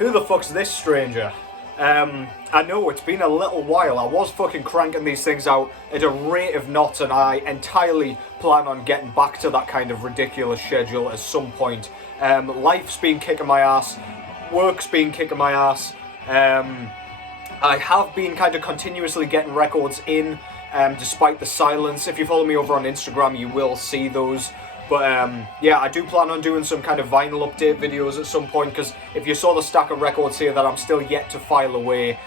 Who the fuck's this stranger? I know it's been a little while. I was fucking cranking these things out at a rate of knots, and I entirely plan on getting back to that kind of ridiculous schedule at some point. Life's been kicking my ass, work's been kicking my ass. I have been kind of continuously getting records in, despite the silence. If you follow me over on Instagram, you will see those. But yeah, I do plan on doing some kind of vinyl update videos at some point, because if you saw the stack of records here that I'm still yet to file away,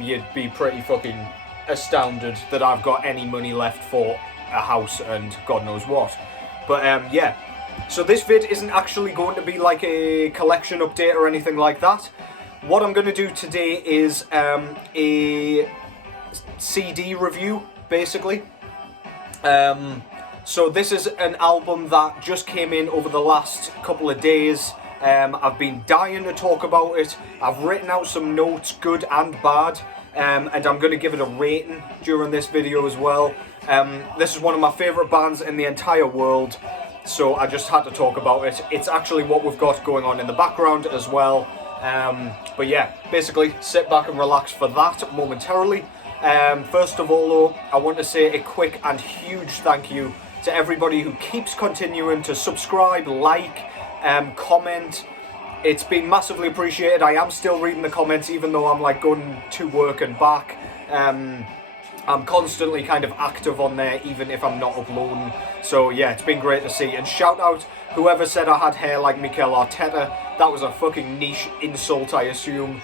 you'd be pretty fucking astounded that I've got any money left for a house and God knows what. But yeah, so this vid isn't actually going to be like a collection update or anything like that. What I'm going to do today is a CD review, basically. So this is an album that just came in over the last couple of days. I've been dying to talk about it. I've written out some notes, good and bad, and I'm going to give it a rating during this video as well. This is one of my favourite bands in the entire world, so I just had to talk about it. It's actually what we've got going on in the background as well. But yeah, basically sit back and relax for that momentarily. First of all though, I want to say a quick and huge thank you to everybody who keeps continuing to subscribe, like, comment. It's been massively appreciated. I am still reading the comments even though I'm like going to work and back. I'm constantly kind of active on there even if I'm not uploading. So yeah, it's been great to see. And shout out whoever said I had hair like Mikel Arteta. That was a fucking niche insult, I assume.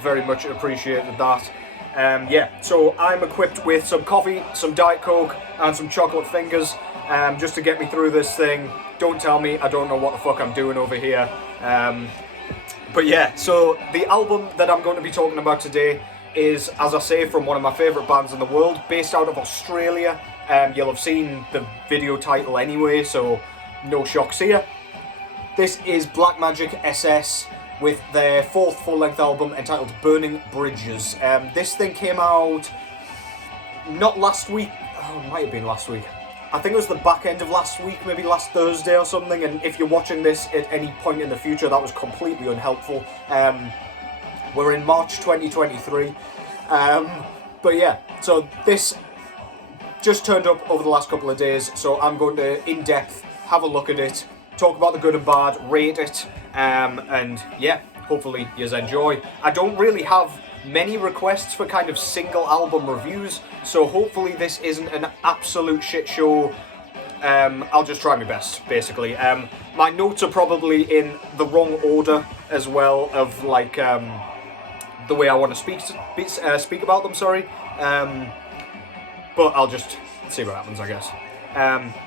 Very much appreciated that. Yeah, so I'm equipped with some coffee, some Diet Coke, and some chocolate fingers, just to get me through this thing. Don't tell me I don't know what the fuck I'm doing over here. But yeah, so the album that I'm going to be talking about today is, as I say, from one of my favourite bands in the world, based out of Australia. You'll have seen the video title anyway, so no shocks here. This is Black Magick SS, with their fourth full-length album entitled Burning Bridges. This thing came out not last week, oh, it might have been last week. I think it was the back end of last week, maybe last Thursday or something, and if you're watching this at any point in the future, that was completely unhelpful. We're in March 2023. But yeah, so this just turned up over the last couple of days, so I'm going to, in depth, have a look at it, talk about the good and bad, rate it, and yeah, hopefully you enjoy. I don't really have many requests for kind of single album reviews, so hopefully this isn't an absolute shit show. I'll just try my best, basically. My notes are probably in the wrong order as well of like the way I want to speak about them, sorry. But I'll just see what happens, I guess.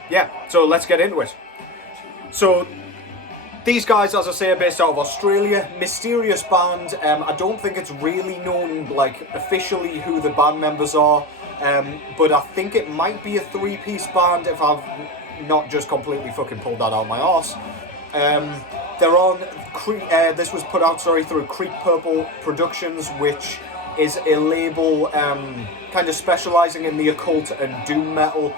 Yeah, so let's get into it. So these guys, as I say, are based out of Australia. Mysterious band. I don't think it's really known, like, officially who the band members are. But I think it might be a three-piece band if I've not just completely fucking pulled that out of my arse. They're on, this was put out, through Creep Purple Productions, which is a label kind of specialising in the occult and doom metal.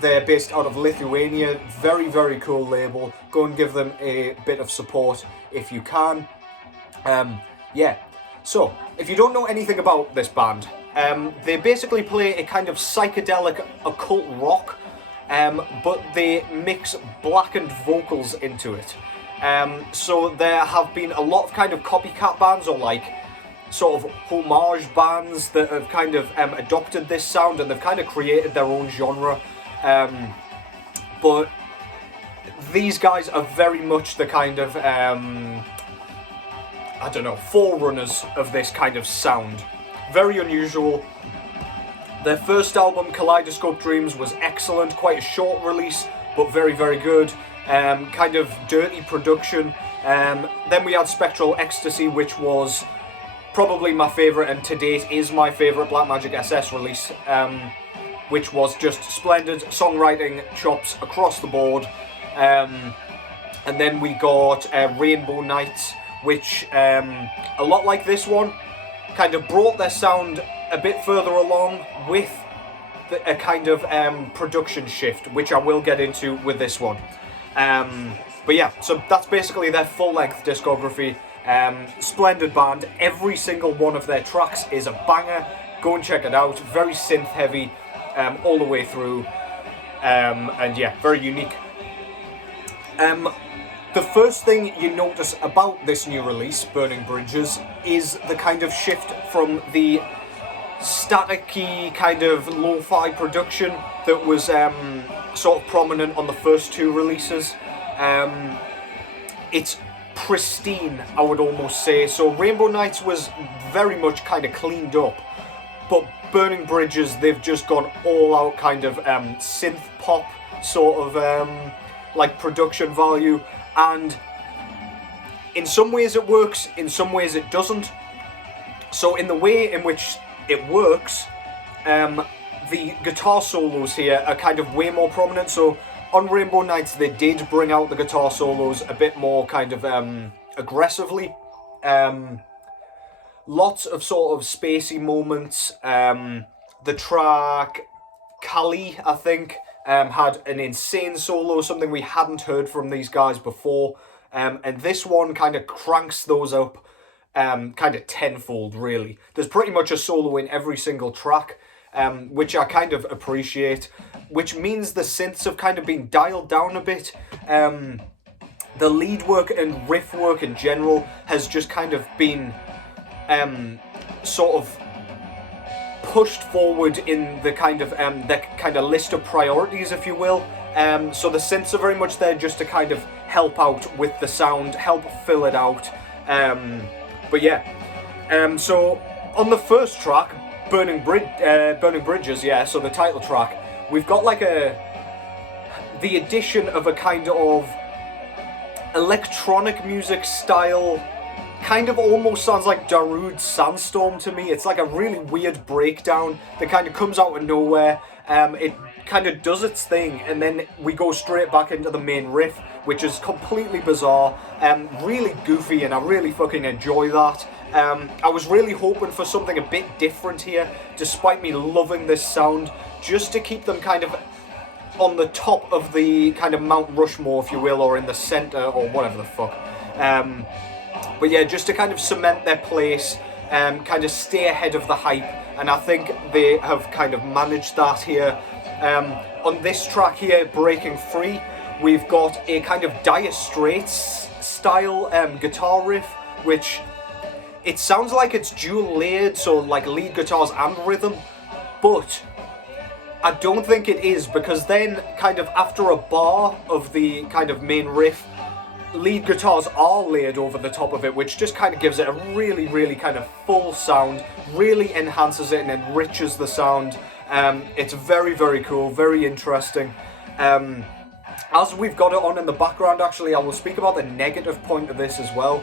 They're based out of Lithuania. Very, very cool label. Go and give them a bit of support if you can. Yeah. So, if you don't know anything about this band, they basically play a kind of psychedelic occult rock, but they mix blackened vocals into it. So there have been a lot of kind of copycat bands, or like sort of homage bands that have kind of adopted this sound, and they've kind of created their own genre. But these guys are very much the kind of, I don't know, forerunners of this kind of sound. Very unusual. Their first album, Kaleidoscope Dreams, was excellent. Quite a short release, but very, very good. Kind of dirty production. Then we had Spectral Ecstasy, which was probably my favourite, and to date is my favourite Black Magick SS release. Which was just splendid songwriting chops across the board. And then we got Rainbow Nights, which, a lot like this one, kind of brought their sound a bit further along with a kind of production shift, which I will get into with this one. But yeah, so that's basically their full-length discography. Splendid band. Every single one of their tracks is a banger. Go and check it out. Very synth-heavy all the way through. And yeah, very unique. The first thing you notice about this new release, Burning Bridges, is the kind of shift from the staticky kind of lo-fi production that was sort of prominent on the first two releases. It's pristine, I would almost say. So Rainbow Nights was very much kind of cleaned up, but Burning Bridges, they've just gone all out kind of synth pop sort of like production value, and in some ways it works, in some ways it doesn't. So in the way in which it works, the guitar solos here are kind of way more prominent. So on Rainbow Nights they did bring out the guitar solos a bit more kind of aggressively. Lots of sort of spacey moments. The track Kali, I think, had an insane solo, something we hadn't heard from these guys before. And this one kind of cranks those up kind of tenfold, really. There's pretty much a solo in every single track, which I kind of appreciate, which means the synths have kind of been dialed down a bit. The lead work and riff work in general has just kind of been sort of pushed forward in the kind of list of priorities, if you will. So the synths are very much there just to kind of help out with the sound, help fill it out. But yeah, so on the first track, Burning Bridges, yeah, so the title track, we've got like the addition of a kind of electronic music style. Kind of almost sounds like Darude Sandstorm to me. It's like a really weird breakdown that kind of comes out of nowhere. It kind of does its thing, and then we go straight back into the main riff, which is completely bizarre, really goofy, and I really fucking enjoy that. I was really hoping for something a bit different here, despite me loving this sound, just to keep them kind of on the top of the kind of Mount Rushmore, if you will, or in the centre, or whatever the fuck. But yeah, just to kind of cement their place, kind of stay ahead of the hype, and I think they have kind of managed that here. On this track here, Breaking Free, we've got a kind of Dire Straits style guitar riff, which it sounds like it's dual layered, so like lead guitars and rhythm, but I don't think it is, because then kind of after a bar of the kind of main riff, lead guitars are layered over the top of it, which just kind of gives it a really, really kind of full sound, really enhances it and enriches the sound. It's very, very cool, very interesting. As we've got it on in the background, actually, I will speak about the negative point of this as well.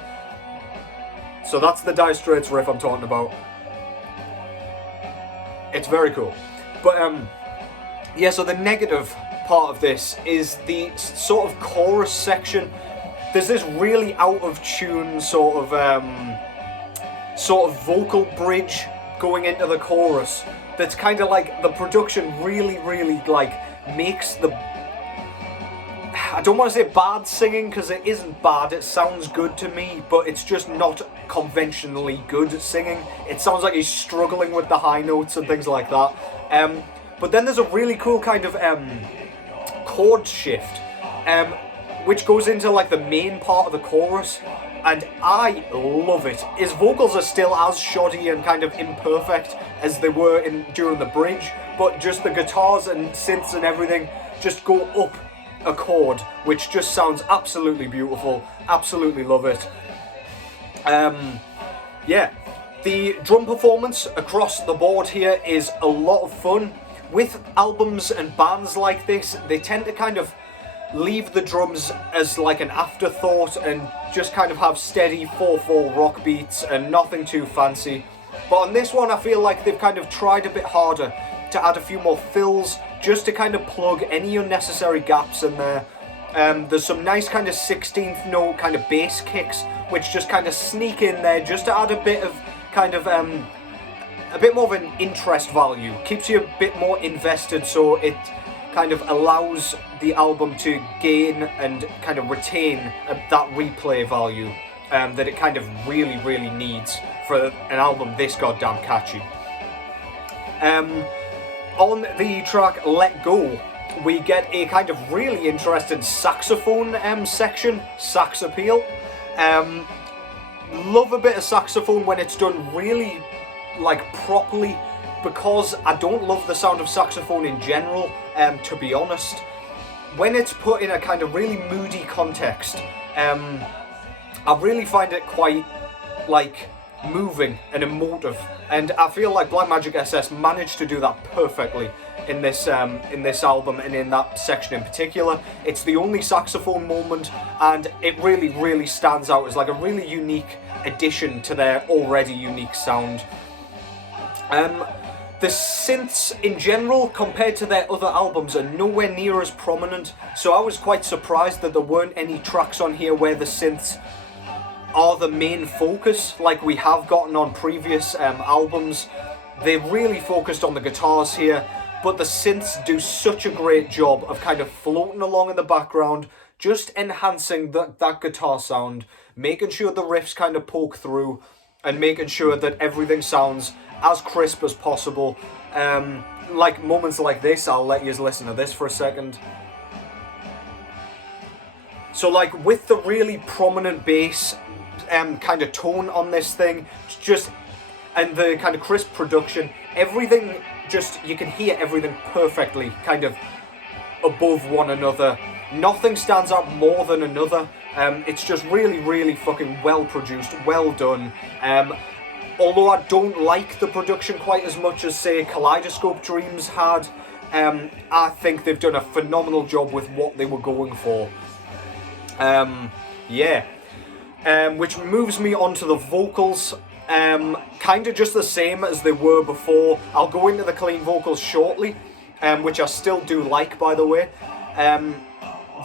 So that's the Dire Straits riff I'm talking about. It's very cool. But, yeah, so the negative part of this is the sort of chorus section. There's this really out of tune sort of vocal bridge going into the chorus that's kind of like the production really, really like makes the, I don't want to say bad singing, because it isn't bad, it sounds good to me, but it's just not conventionally good singing. It sounds like he's struggling with the high notes and things like that. But then there's a really cool kind of chord shift, which goes into like the main part of the chorus, and I love it. His vocals are still as shoddy and kind of imperfect as they were during the bridge, but just the guitars and synths and everything just go up a chord, which just sounds absolutely beautiful. Absolutely love it. Yeah, the drum performance across the board here is a lot of fun. With albums and bands like this, they tend to kind of leave the drums as like an afterthought and just kind of have steady 4/4 rock beats and nothing too fancy. But on this one, I feel like they've kind of tried a bit harder to add a few more fills, just to kind of plug any unnecessary gaps in there. There's some nice kind of 16th note kind of bass kicks, which just kind of sneak in there just to add a bit of kind of a bit more of an interest value, keeps you a bit more invested, so it kind of allows the album to gain and kind of retain that replay value that it kind of really, really needs for an album this goddamn catchy. On the track Let Go, we get a kind of really interesting saxophone section, sax appeal. Love a bit of saxophone when it's done really, like, properly, because I don't love the sound of saxophone in general, to be honest. When it's put in a kind of really moody context, I really find it quite, like, moving and emotive, and I feel like Black Magic SS managed to do that perfectly in this album, and in that section in particular. It's the only saxophone moment, and it really, really stands out as like a really unique addition to their already unique sound. The synths in general, compared to their other albums, are nowhere near as prominent, so I was quite surprised that there weren't any tracks on here where the synths are the main focus, like we have gotten on previous albums. They really focused on the guitars here, but the synths do such a great job of kind of floating along in the background, just enhancing that guitar sound, making sure the riffs kind of poke through, and making sure that everything sounds as crisp as possible. Like moments like this, I'll let you listen to this for a second. So like with the really prominent bass kind of tone on this thing, just, and the kind of crisp production, everything just, you can hear everything perfectly kind of above one another. Nothing stands out more than another. It's just really, really fucking well produced, well done. Although I don't like the production quite as much as, say, Kaleidoscope Dreams had, I think they've done a phenomenal job with what they were going for. Which moves me on to the vocals. Kind of just the same as they were before. I'll go into the clean vocals shortly, which I still do like, by the way.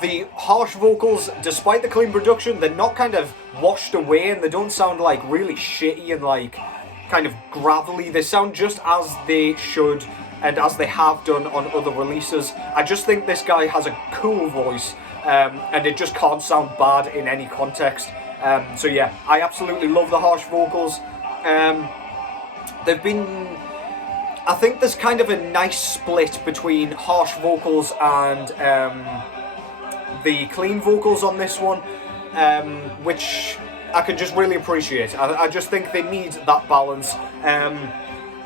The harsh vocals, despite the clean production, they're not kind of washed away, and they don't sound like really shitty and like kind of gravelly. They sound just as they should and as they have done on other releases. I just think this guy has a cool voice, and it just can't sound bad in any context. So yeah, I absolutely love the harsh vocals. They've been, I think there's kind of a nice split between harsh vocals and the clean vocals on this one, which I can just really appreciate. I just think they need that balance.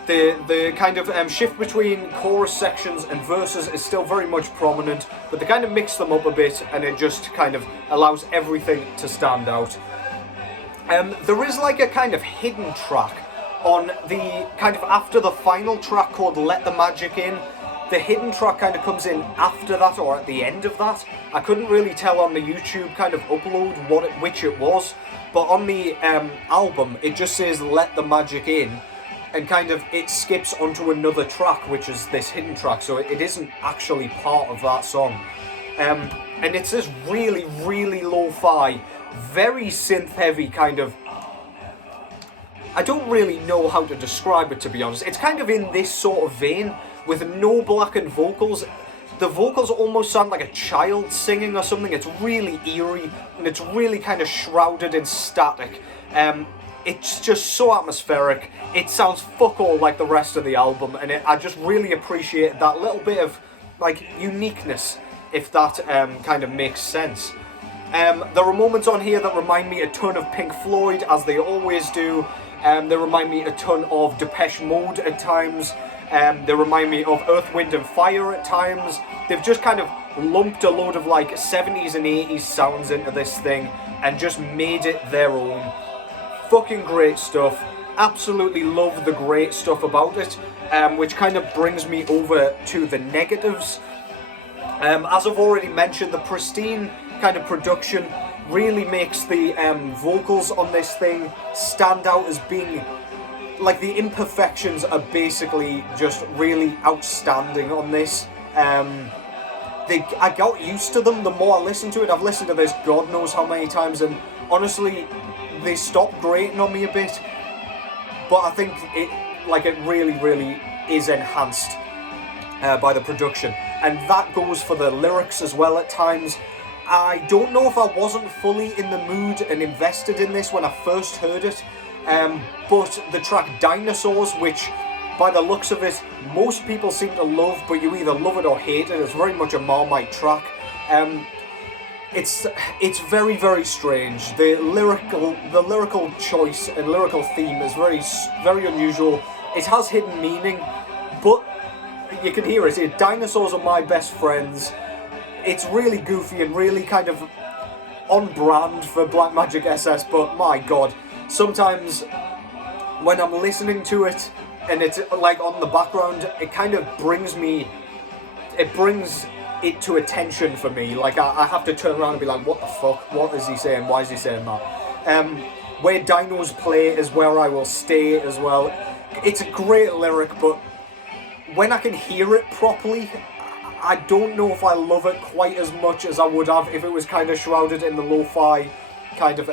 The kind of shift between chorus sections and verses is still very much prominent, but they kind of mix them up a bit, and it just kind of allows everything to stand out. There is like a kind of hidden track on the kind of after the final track called Let the Magic In. The hidden track kind of comes in after that, or at the end of that. I couldn't really tell on the YouTube kind of upload which it was, but on the album it just says Let the Magic In, and kind of it skips onto another track, which is this hidden track, so it isn't actually part of that song. And it's this really, really lo-fi, very synth-heavy kind of, I don't really know how to describe it, to be honest. It's kind of in this sort of vein, with no blackened vocals. The vocals almost sound like a child singing or something. It's really eerie, and it's really kind of shrouded in static. It's just so atmospheric. It sounds fuck all like the rest of the album, and I just really appreciate that little bit of like uniqueness, if that kind of makes sense. There are moments on here that remind me a ton of Pink Floyd, as they always do. They remind me a ton of Depeche Mode at times. They remind me of Earth, Wind and Fire at times. They've just kind of lumped a load of like 70s and 80s sounds into this thing and just made it their own. Fucking great stuff. Absolutely love the great stuff about it, which kind of brings me over to the negatives. As I've already mentioned, the pristine kind of production really makes the vocals on this thing stand out as being, like, the imperfections are basically just really outstanding on this. I got used to them the more I listened to it. I've listened to this God knows how many times, and honestly, they stopped grating on me a bit. But I think it really, really is enhanced by the production. and that goes for the lyrics as well at times. I don't know if I wasn't fully in the mood and invested in this when I first heard it, but the track Dinosaurs, which by the looks of it, most people seem to love, but you either love it or hate it. It's very much a Marmite track. It's very, very strange. The lyrical choice and lyrical theme is very unusual. It has hidden meaning, but you can hear it here. Dinosaurs are my best friends. It's really goofy and really kind of on brand for Black Magick SS, but my god, sometimes when I'm listening to it and it's like on the background, it kind of brings it to attention for me. Like I have to turn around and be like, what the fuck? What is he saying? Why is he saying that? Where dinos play is where I will stay as well. It's a great lyric, but when I can hear it properly, I don't know if I love it quite as much as I would have if it was kind of shrouded in the lo-fi kind of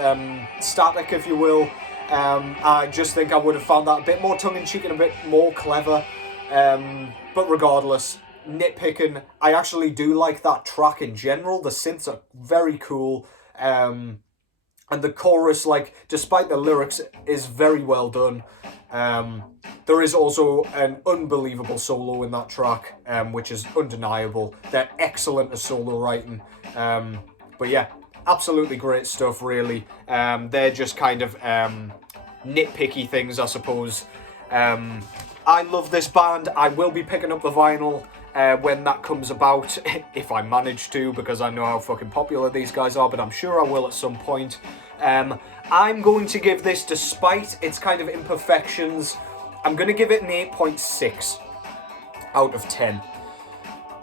static, if you will. I just think I would have found that a bit more tongue-in-cheek and a bit more clever. But regardless, nitpicking, I actually do like that track in general. The synths are very cool. And the chorus, like, despite the lyrics, is very well done. There is also an unbelievable solo in that track, which is undeniable. They're excellent at solo writing. But yeah, absolutely great stuff, really. They're just kind of nitpicky things, I suppose. I love this band. I will be picking up the vinyl when that comes about, if I manage to, because I know how fucking popular these guys are, but I'm sure I will at some point. I'm going to give this, despite its kind of imperfections, I'm going to give it an 8.6 out of 10.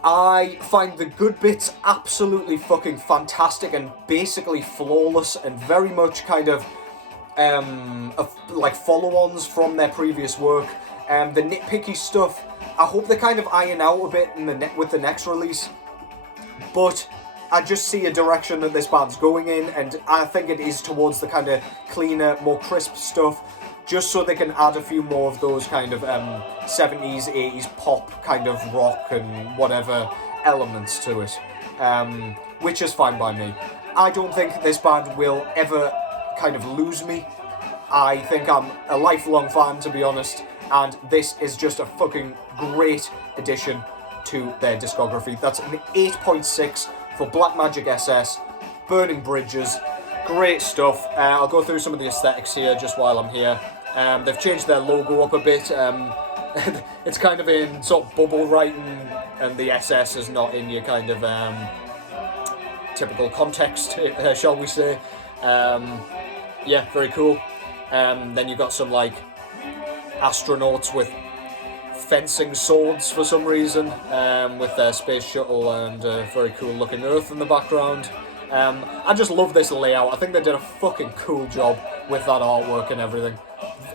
I find the good bits absolutely fucking fantastic and basically flawless and very much kind of like follow-ons from their previous work. The nitpicky stuff, I hope they kind of iron out a bit with the next release, but I just see a direction that this band's going in, and I think it is towards the kind of cleaner, more crisp stuff, just so they can add a few more of those kind of 70s, 80s pop kind of rock and whatever elements to it, which is fine by me. I don't think this band will ever kind of lose me. I think I'm a lifelong fan, to be honest, and this is just a fucking great addition to their discography. That's an 8.6 for Black Magick SS, Burning Bridges. Great stuff. I'll go through some of the aesthetics here just while I'm here. They've changed their logo up a bit. It's kind of in sort of bubble writing, and the SS is not in your kind of typical context, shall we say. Yeah, very cool. Then you've got some like astronauts with fencing swords for some reason, with their space shuttle and very cool looking Earth in the background. I just love this layout. I think they did a fucking cool job with that artwork and everything.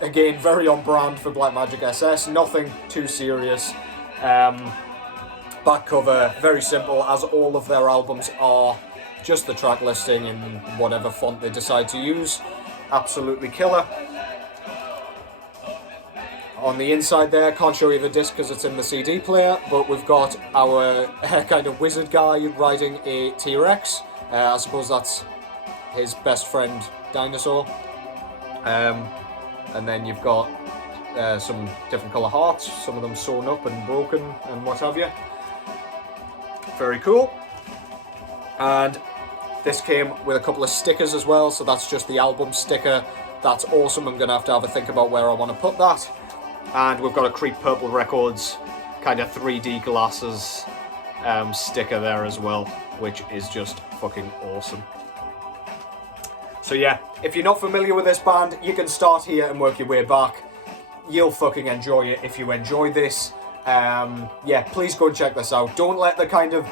Again, very on brand for Black Magick SS, nothing too serious. Back cover, very simple, as all of their albums are. Just the track listing in whatever font they decide to use. Absolutely killer. On the inside there, can't show you the disc because it's in the CD player, but we've got our kind of wizard guy riding a T-Rex. I suppose that's his best friend, Dinosaur. And then you've got some different colour hearts, some of them sewn up and broken and what have you. Very cool. And this came with a couple of stickers as well, so that's just the album sticker. That's awesome. I'm going to have a think about where I want to put that. And we've got a Creep Purple Records kind of 3D glasses sticker there as well, which is just fucking awesome. So yeah, if you're not familiar with this band, you can start here and work your way back. You'll fucking enjoy it if you enjoy this. Yeah, please go and check this out. Don't let the kind of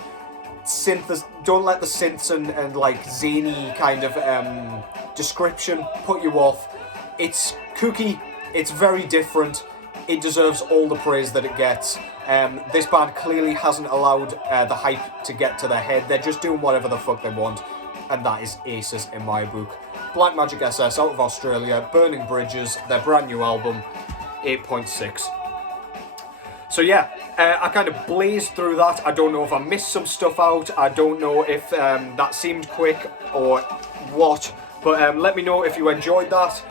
synths and like zany kind of description put you off. It's kooky, it's very different. It deserves all the praise that it gets. This band clearly hasn't allowed the hype to get to their head. They're just doing whatever the fuck they want, and that is aces in my book. Black Magick SS out of Australia, Burning Bridges, their brand new album, 8.6. So yeah, I kind of blazed through that. I don't know if I missed some stuff out. I don't know if that seemed quick or what. But let me know if you enjoyed that.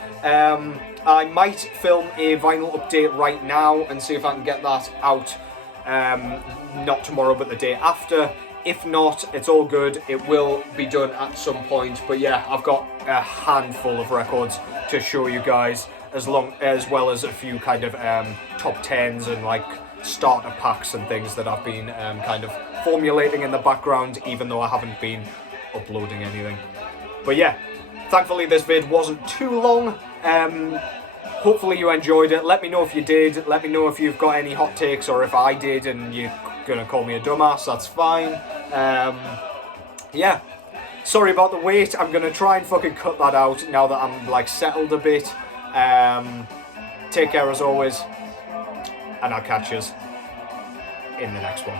I might film a vinyl update right now and see if I can get that out. Not tomorrow, but the day after. If not, it's all good. It will be done at some point. But yeah, I've got a handful of records to show you guys, as well as a few kind of top 10s and like starter packs and things that I've been kind of formulating in the background, even though I haven't been uploading anything. But yeah, thankfully this vid wasn't too long. Hopefully you enjoyed it. Let me know if you did. Let me know if you've got any hot takes, or if I did and you're gonna call me a dumbass, that's fine. Yeah, sorry about the wait. I'm gonna try and fucking cut that out now that I'm like settled a bit. Take care as always, and I'll catch you in the next one.